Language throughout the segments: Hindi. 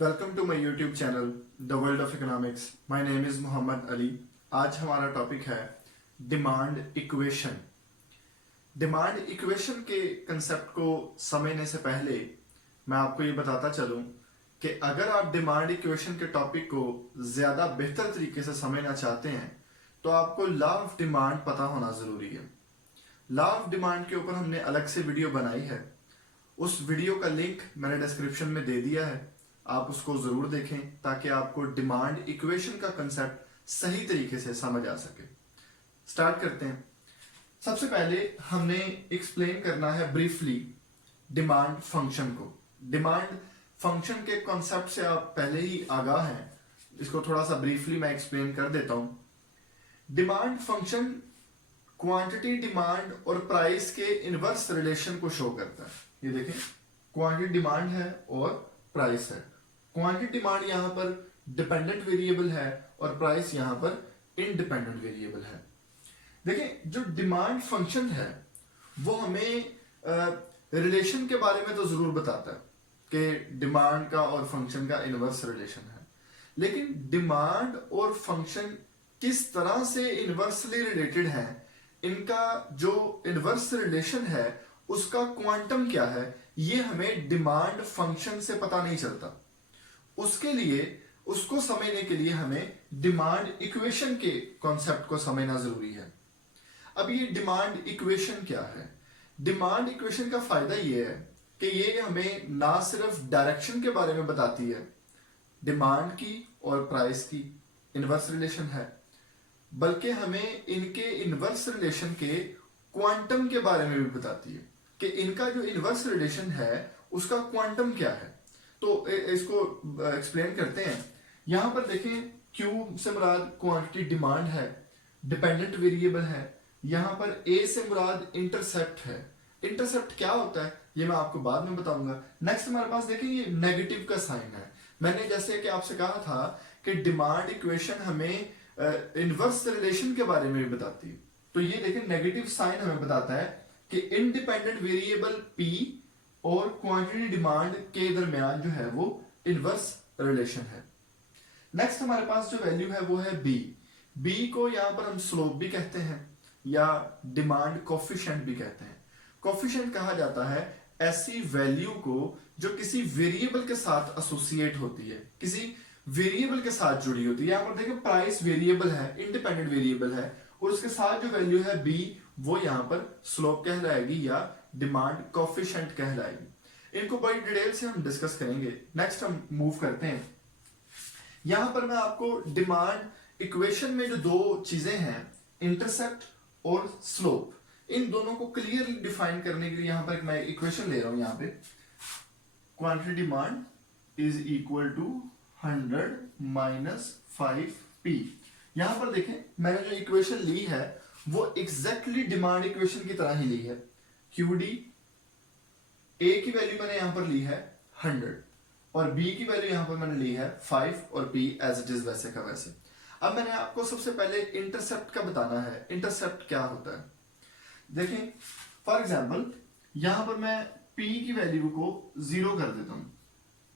Welcome to my YouTube channel the world of economics. My name is Mohammad Ali. आज हमारा टॉपिक है डिमांड इक्वेशन। डिमांड इक्वेशन के कंसेप्ट को समझने से पहले मैं आपको ये बताता चलूं कि अगर आप डिमांड इक्वेशन के टॉपिक को ज़्यादा बेहतर तरीके से समझना चाहते हैं तो आपको लॉ ऑफ डिमांड पता होना ज़रूरी है। लॉ ऑफ डिमांड के ऊपर हमने अलग से वीडियो बनाई है, उस वीडियो का लिंक मैंने डिस्क्रिप्शन में दे दिया है, आप उसको जरूर देखें ताकि आपको डिमांड इक्वेशन का कंसेप्ट सही तरीके से समझ आ सके। स्टार्ट करते हैं। सबसे पहले हमने एक्सप्लेन करना है ब्रीफली डिमांड फंक्शन को। डिमांड फंक्शन के कॉन्सेप्ट से आप पहले ही आगाह हैं, इसको थोड़ा सा ब्रीफली मैं एक्सप्लेन कर देता हूं। डिमांड फंक्शन क्वांटिटी डिमांड और प्राइस के इनवर्स रिलेशन को शो करता है। ये देखें, क्वांटिटी डिमांड है और प्राइस है। क्वांटिटी डिमांड यहां पर डिपेंडेंट वेरिएबल है और प्राइस यहां पर इंडिपेंडेंट वेरिएबल है। देखें, जो डिमांड फंक्शन है वो हमें रिलेशन के बारे में तो जरूर बताता है कि डिमांड का और फंक्शन का इनवर्स रिलेशन है, लेकिन डिमांड और फंक्शन किस तरह से इनवर्सली रिलेटेड है, इनका जो इनवर्स रिलेशन है उसका क्वांटम क्या है, ये हमें डिमांड फंक्शन से पता नहीं चलता। उसके लिए उसको समझने के लिए हमें डिमांड इक्वेशन के कॉन्सेप्ट को समझना जरूरी है। अब ये डिमांड इक्वेशन क्या है? डिमांड इक्वेशन का फायदा ये है कि ये हमें ना सिर्फ डायरेक्शन के बारे में बताती है, डिमांड की और प्राइस की इनवर्स रिलेशन है, बल्कि हमें इनके इनवर्स रिलेशन के क्वांटम के बारे में भी बताती है कि इनका जो इनवर्स रिलेशन है उसका क्वांटम क्या है। तो इसको एक्सप्लेन करते हैं। यहां पर देखें, Q से मुराद क्वांटिटी डिमांड है, डिपेंडेंट वेरिएबल है। यहां पर A से मुराद इंटरसेप्ट है। इंटरसेप्ट क्या होता है ये मैं आपको बाद में बताऊंगा। नेक्स्ट हमारे पास देखें, ये नेगेटिव का साइन है। मैंने जैसे कि आपसे कहा था कि डिमांड इक्वेशन हमें इनवर्स रिलेशन के बारे में भी बताती है। तो ये देखें, नेगेटिव साइन हमें बताता है कि इंडिपेंडेंट वेरिएबल P और क्वांटिटी डिमांड के दरमियान जो है वो इनवर्स रिलेशन है। नेक्स्ट हमारे पास जो वैल्यू है वो है B। B को यहां पर हम स्लोप भी कहते हैं या डिमांड कोफिशिएंट भी कहते हैं। कोफिशिएंट कहा जाता है ऐसी वैल्यू को जो किसी वेरिएबल के साथ एसोसिएट होती है, किसी वेरिएबल के साथ जुड़ी होती है। यहां पर देखिए, प्राइस वेरिएबल है, इंडिपेंडेंट वेरिएबल है, और उसके साथ जो वैल्यू है B वो यहां पर स्लोप कहलाएगी या डिमांड कोफिशिएंट कहलाएगी। इनको बड़ी डिटेल से हम डिस्कस करेंगे। नेक्स्ट हम मूव करते हैं। यहां पर मैं आपको डिमांड इक्वेशन में जो दो चीजें हैं, इंटरसेप्ट और स्लोप, इन दोनों को क्लियरली डिफाइन करने के लिए यहां पर मैं इक्वेशन ले रहा हूं। यहां पे quantity demand is equal to 100 minus 5p। यहां पर देखें, मैंने जो इक्वेशन ली है वो एग्जैक्टली डिमांड इक्वेशन की तरह ही ली है। QD A की वैल्यू मैंने यहां पर ली है 100 और B की वैल्यू यहां पर मैंने ली है 5 और P एज इट इज वैसे का वैसे। अब मैंने आपको सबसे पहले इंटरसेप्ट का बताना है। इंटरसेप्ट क्या होता है? देखें, फॉर एग्जांपल यहां पर मैं P की वैल्यू को 0 कर देता हूं।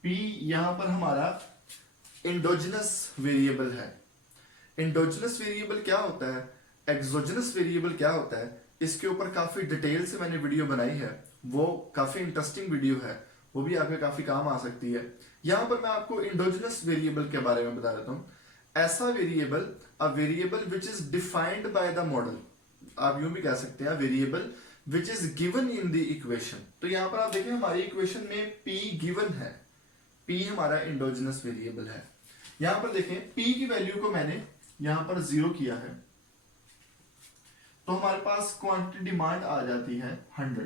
P यहां पर हमारा इंडोजिनस वेरिएबल है। इंडोजिनस वेरिएबल क्या होता है, एक्सोजिनस वेरिएबल क्या होता है, इसके ऊपर काफी डिटेल से मैंने वीडियो बनाई है, वो काफी इंटरेस्टिंग वीडियो है, वो भी आपके काफी काम आ सकती है। यहां पर मैं आपको इंडोजिनस वेरिएबल के बारे में बता देता हूं। ऐसा variable, a variable which is defined by the model, आप यूं भी कह सकते हैं variable which is given in the equation. तो यहां पर आप देखें, हमारी इक्वेशन में P गिवन है, P हमारा इंडोजिनस वेरिएबल है। यहां पर देखें, P की वैल्यू को मैंने यहां पर 0 किया है, तो हमारे पास क्वांटिटी डिमांड आ जाती है 100।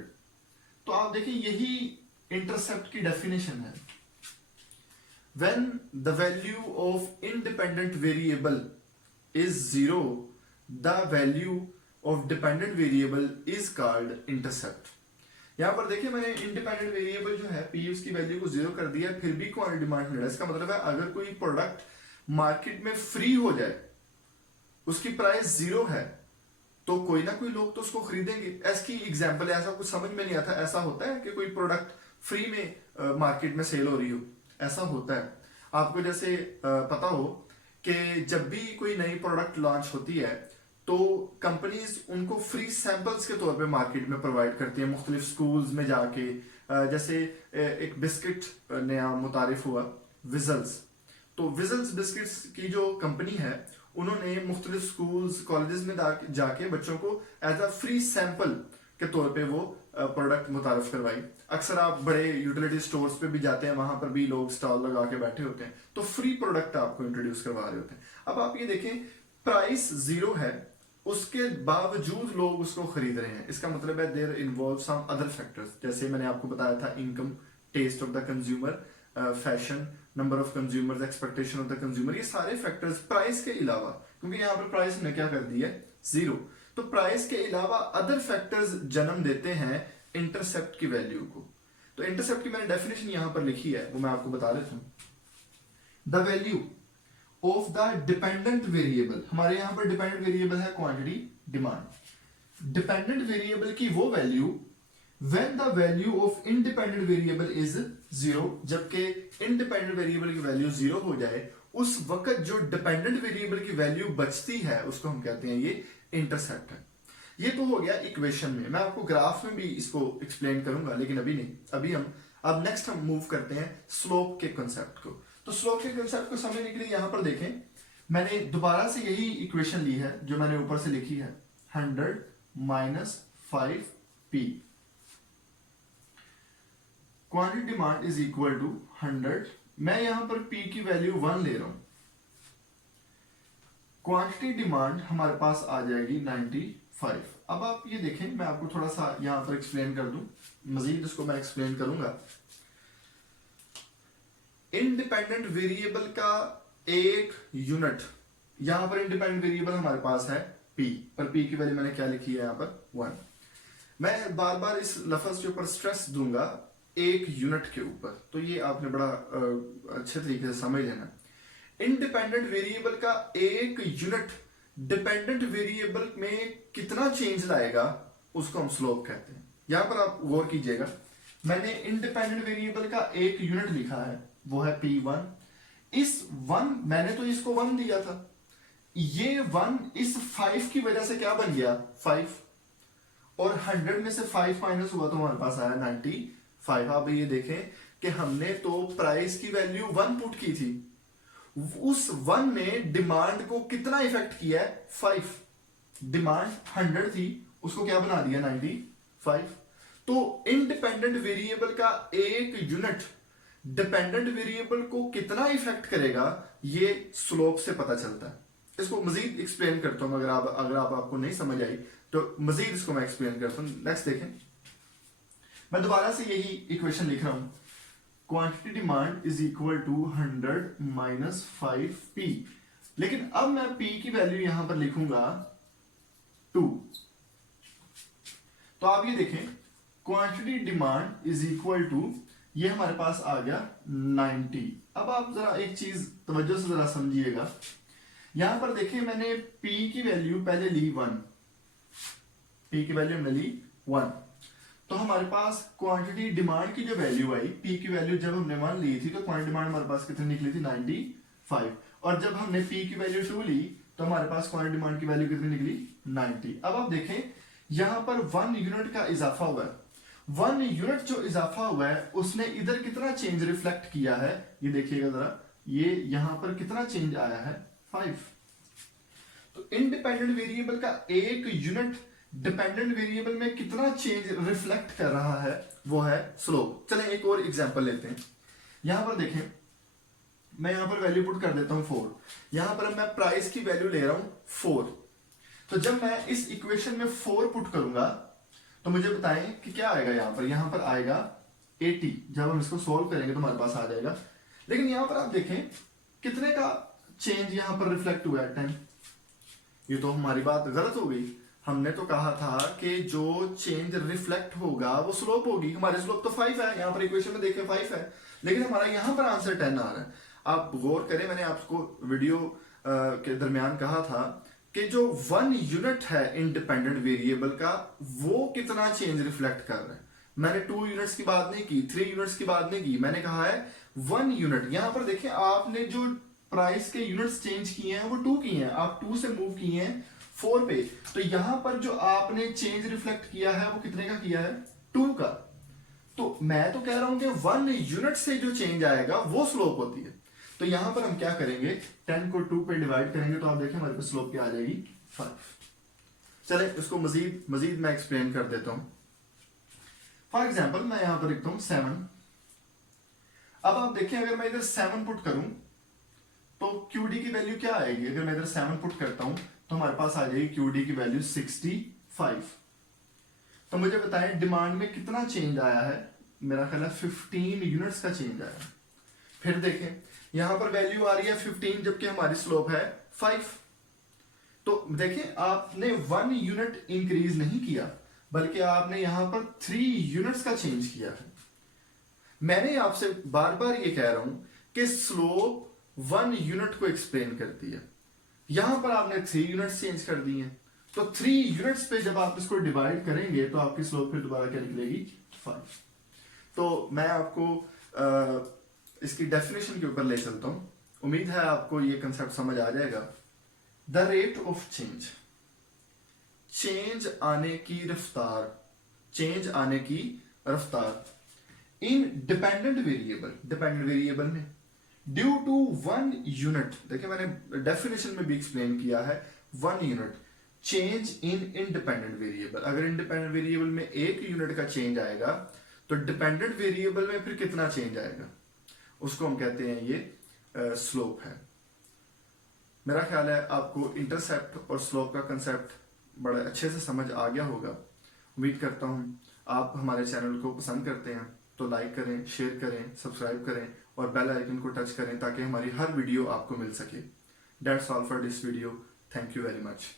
तो आप देखिए, यही इंटरसेप्ट की डेफिनेशन है। When the value of independent variable is 0, the value of dependent variable is called intercept। यहां पर देखिए, मैंने इंडिपेंडेंट वेरिएबल जो है P उसकी वैल्यू को 0 कर दिया, फिर भी क्वांटिटी डिमांड 100। इसका मतलब है अगर कोई प्रोडक्ट मार्केट में फ्री हो जाए, उसकी प्राइस 0 है, तो कोई ना कोई लोग तो उसको खरीदेंगे। इसकी एग्जांपल है, ऐसा कुछ समझ में नहीं आता, ऐसा होता है कि कोई प्रोडक्ट फ्री में मार्केट में सेल हो रही हो, ऐसा होता है। आपको जैसे पता हो कि जब भी कोई नई प्रोडक्ट लॉन्च होती है तो कंपनीज उनको फ्री सैंपल्स के तौर पे मार्केट में प्रोवाइड करती है मुख्तलिफ स्कूल्स में जाके। जैसे एक बिस्किट नया मुतारिफ हुआ, विजल्स। तो विजल्स बिस्किट्स की जो कंपनी है उन्होंने मुख्तलिफ स्कूल्स कॉलेजेस में जाके बच्चों को एज अ फ्री सैंपल के तौर पे वो प्रोडक्ट मुतारफ करवाई। अक्सर आप बड़े यूटिलिटी स्टोर्स पे भी जाते हैं, वहां पर भी लोग स्टॉल लगा के बैठे होते हैं, तो फ्री प्रोडक्ट आपको इंट्रोड्यूस करवा रहे होते हैं। अब आप ये देखें, प्राइस 0 है, उसके बावजूद लोग उसको खरीद रहे हैं। इसका मतलब है there involve some other factors, जैसे मैंने आपको बताया था income, taste of the consumer, fashion, number of consumers, expectation of the consumer, ये सारे फैक्टर्स प्राइस के अलावा, क्योंकि यहाँ पर प्राइस ने क्या कर दी है 0, तो प्राइस के अलावा अदर फैक्टर्स जन्म देते हैं इंटरसेप्ट की वैल्यू को। तो इंटरसेप्ट की मैंने डेफिनेशन यहां पर लिखी है, वो मैं आपको बता देता हूं। The value of the dependent variable, हमारे यहां पर डिपेंडेंट वेरिएबल है क्वांटिटी, डिमांड। डिपेंडेंट वेरिएबल की वो value when the value of independent variable is 0, जबकि independent variable की वैल्यू 0 हो जाए, उस वक्त जो डिपेंडेंट वेरिएबल की वैल्यू बचती है उसको हम कहते हैं ये इंटरसेप्ट है। ये तो हो गया इक्वेशन में, मैं आपको ग्राफ में भी इसको एक्सप्लेन करूंगा, लेकिन अभी नहीं। अभी अब नेक्स्ट हम मूव करते हैं स्लोप के कंसेप्ट को। तो स्लोप के कंसेप्ट को समझने के लिए यहां पर देखें, मैंने दोबारा से यही इक्वेशन ली है जो मैंने ऊपर से लिखी है, 100 minus 5p, quantity demand is equal to 100। मैं यहां पर p की वैल्यू 1 ले रहा हूं, क्वांटिटी डिमांड हमारे पास आ जाएगी 95। अब आप ये देखें, मैं आपको थोड़ा सा यहां पर एक्सप्लेन कर दूं, मजीद इसको मैं एक्सप्लेन करूंगा। इंडिपेंडेंट वेरिएबल का एक यूनिट, यहां पर इंडिपेंडेंट वेरिएबल हमारे पास है p, पर p की वैल्यू मैंने क्या लिखी है यहां पर 1। मैं बार बार इस लफ्ज के ऊपर स्ट्रेस दूंगा, एक यूनिट के ऊपर, तो ये आपने बड़ा अच्छे तरीके से समझ लेना। इंडिपेंडेंट वेरिएबल का एक यूनिट डिपेंडेंट वेरिएबल में कितना चेंज लाएगा उसको हम स्लोप कहते हैं। यहां पर आप गौर कीजिएगा, मैंने इंडिपेंडेंट वेरिएबल का एक यूनिट लिखा है, वो है P1। इस 1 मैंने तो इसको 1 दिया था, ये 1 इस 5 की वजह से क्या बन गया 5, और 100 में से 5 माइनस हुआ तो हमारे पास आया 95। आप ये देखें कि हमने तो प्राइस की वैल्यू 1 पुट की थी, उस 1 ने डिमांड को कितना इफेक्ट किया है 5। डिमांड 100 थी, उसको क्या बना दिया 95। तो इंडिपेंडेंट वेरिएबल का एक यूनिट डिपेंडेंट वेरिएबल को कितना इफेक्ट करेगा ये स्लोप से पता चलता है। इसको मजीद एक्सप्लेन करता हूं, अगर आपको नहीं समझ आई तो मजीद इसको मैं एक्सप्लेन करता हूं। नेक्स्ट देखें, मैं दोबारा से यही इक्वेशन लिख रहा हूं, quantity demand is equal to 100 minus 5p, लेकिन अब मैं p की वैल्यू यहां पर लिखूंगा 2। तो आप ये देखें, quantity demand is equal to, ये हमारे पास आ गया 90। अब आप जरा एक चीज तवज्जो से जरा समझिएगा, यहां पर देखिए मैंने p की वैल्यू पहले ली 1, p की वैल्यू हमने ली 1, तो हमारे पास क्वांटिटी डिमांड की जो वैल्यू आई, p की वैल्यू जब हमने 1 ली थी तो क्वांटिटी डिमांड हमारे पास कितनी निकली थी 95, और जब हमने p की वैल्यू 2 ली तो हमारे पास क्वांटिटी डिमांड की वैल्यू कितनी निकली 90। अब आप देखें यहां पर 1 यूनिट का इजाफा हुआ है, 1 यूनिट जो इजाफा हुआ है उसने इधर कितना चेंज रिफ्लेक्ट किया है, ये देखिएगा जरा, ये यहां पर कितना चेंज आया है 5। तो इंडिपेंडेंट वेरिएबल का एक यूनिट डिपेंडेंट वेरिएबल में कितना चेंज रिफ्लेक्ट कर रहा है, वो है स्लोप। चलें एक और एग्जांपल लेते हैं, यहां पर देखें, मैं यहां पर वैल्यू पुट कर देता हूं 4, यहां पर मैं प्राइस की वैल्यू ले रहा हूं 4। तो जब मैं इस इक्वेशन में 4 पुट करूंगा तो मुझे बताएं कि क्या आएगा, यहां पर आएगा 80। जब हम इसको सोल्व करेंगे तो हमारे पास आ जाएगा, लेकिन यहां पर आप देखें कितने का चेंज यहां पर रिफ्लेक्ट हुआ है 10। ये तो हमारी बात गलत हो गई, हमने तो कहा था कि जो चेंज रिफ्लेक्ट होगा वो स्लोप होगी, हमारे स्लोप तो 5 है, यहां पर इक्वेशन में देखें 5 है, लेकिन हमारा यहां पर आंसर 10 आ रहा है। आप गौर करें, मैंने आपको वीडियो के दरमियान कहा था कि जो 1 यूनिट है इंडिपेंडेंट वेरिएबल का वो कितना चेंज रिफ्लेक्ट कर रहा है। मैंने 2 यूनिट्स की बात नहीं की, 3 यूनिट्स की बात नहीं की, मैंने कहा है 1 यूनिट। यहां पर देखिए आपने जो प्राइस के यूनिट्स चेंज किए हैं वो 2 किए हैं, आप 2 से मूव किए हैं 4 पे, तो यहां पर जो आपने चेंज रिफ्लेक्ट किया है वो कितने का किया है, 2 का। तो मैं तो कह रहा हूं कि 1 यूनिट से जो चेंज आएगा वो स्लोप होती है। तो यहां पर हम क्या करेंगे, 10 को 2 पे डिवाइड करेंगे तो आप देखें हमारे पास स्लोप क्या आ जाएगी, 5। चले इसको मजीद मैं एक्सप्लेन कर देता हूं। फॉर एग्जाम्पल मैं यहां पर लिखता हूं 7। अब आप देखें अगर मैं इधर 7 पुट करूं तो QD की वैल्यू क्या आएगी, अगर मैं इधर 7 पुट करता हूं तो हमारे पास आ जाएगी QD की वैल्यू 65। तो मुझे बताएं डिमांड में कितना चेंज आया है, मेरा ख्याल है 15 यूनिट्स का चेंज आया है। फिर देखें यहां पर वैल्यू आ रही है 15 जबकि हमारी स्लोप है 5। तो देखें आपने 1 यूनिट इंक्रीज नहीं किया बल्कि आपने यहां पर 3 यूनिट्स का चेंज किया है। मैंने आपसे बार बार ये कह रहा हूं कि स्लोप 1 यूनिट को एक्सप्लेन करती है, यहां पर आपने 3 यूनिट्स चेंज कर दी हैं, तो 3 यूनिट्स पे जब आप इसको डिवाइड करेंगे तो आपकी स्लोप फिर दोबारा क्या निकलेगी, 5। तो मैं आपको इसकी डेफिनेशन के ऊपर ले चलता हूं, उम्मीद है आपको ये कंसेप्ट समझ आ जाएगा। The rate of change, change आने की रफ्तार, चेंज आने की रफ्तार इन डिपेंडेंट वेरिएबल में ड्यू टू 1 यूनिट। देखिए मैंने डेफिनेशन में भी एक्सप्लेन किया है 1 unit change in independent variable. अगर इंडिपेंडेंट वेरिएबल में 1 यूनिट का चेंज आएगा तो डिपेंडेंट वेरिएबल में फिर कितना चेंज आएगा, उसको हम कहते हैं ये स्लोप है। मेरा ख्याल है आपको इंटरसेप्ट और स्लोप का कंसेप्ट बड़े अच्छे से समझ आ गया होगा। उम्मीद करता हूँ आप हमारे चैनल को पसंद करते हैं तो लाइक करें, शेयर करें, सब्सक्राइब करें और बेल आइकन को टच करें ताकि हमारी हर वीडियो आपको मिल सके। That's all for this video. Thank you very much.